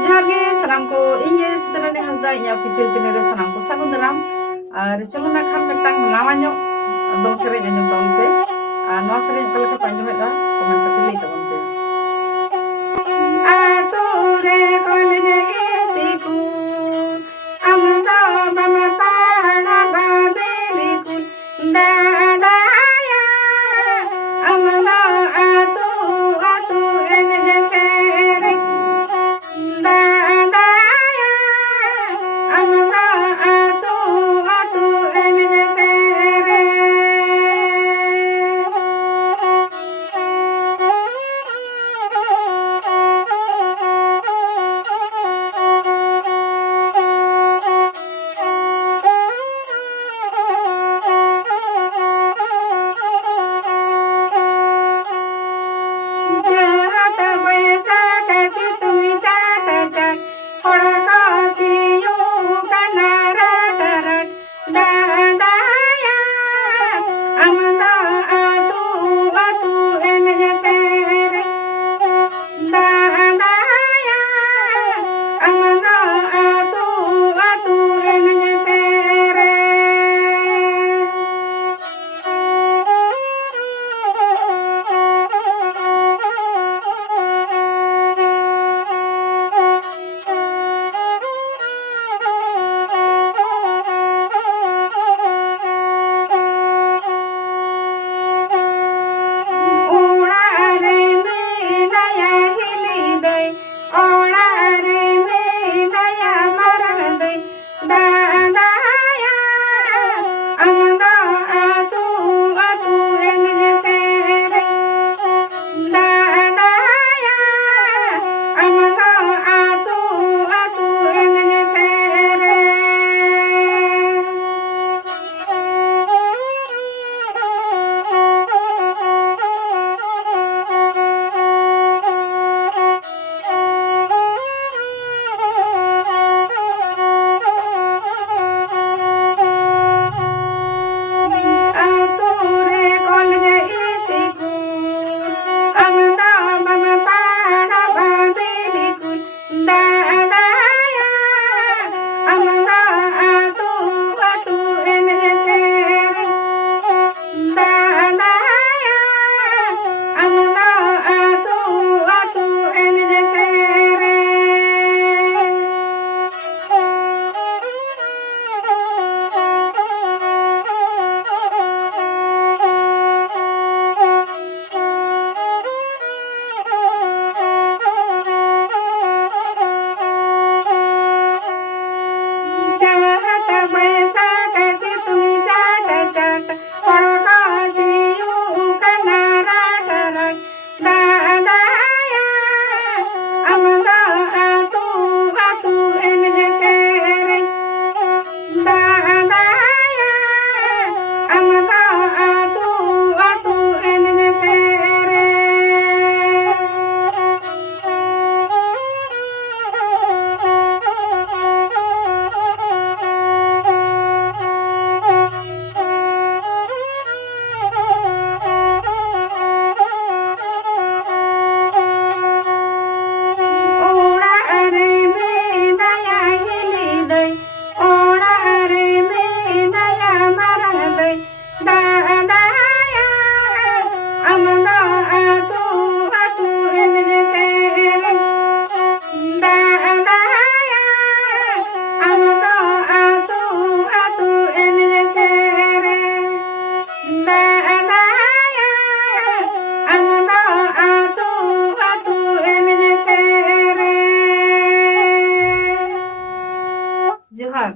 जोहार गे सानाम को इंगे सितरानी Hansda इnya official channel re sanam ko sagun daram ar cholo na khan metang nawa nyok dong sereng anjom taon pe noa sereng kala ka panjom da komen kate lei tabon pe atore college sikul amda bama pada babelikul dadaya amda atu atu enje sereng dadaya amda atu atu enje sereng jahat besa kasi tumi jata jat ora kasi yu kanara darat dadaya amda atu atu enje sereng dadaya amda atu atu enje sereng orare medaya hilidai orare medaya marandai dadaya amda atu atu enje sereng dadaya amda atu atu enje sereng atore college sikul amda bama pada babelikul dadaya amda atu atu enje sereng dadaya amda atu atu enje sereng jahat besa kasi tumi jata jat ora kasi yu kanara darat dadaya amda atu atu enje sereng dadaya amda atu atu enje sereng orare medaya hilidai orare medaya marandai dadaya amda atu atu enje sereng dadaya amda atu atu enje sereng dadaya amda atu atu enje sereng johar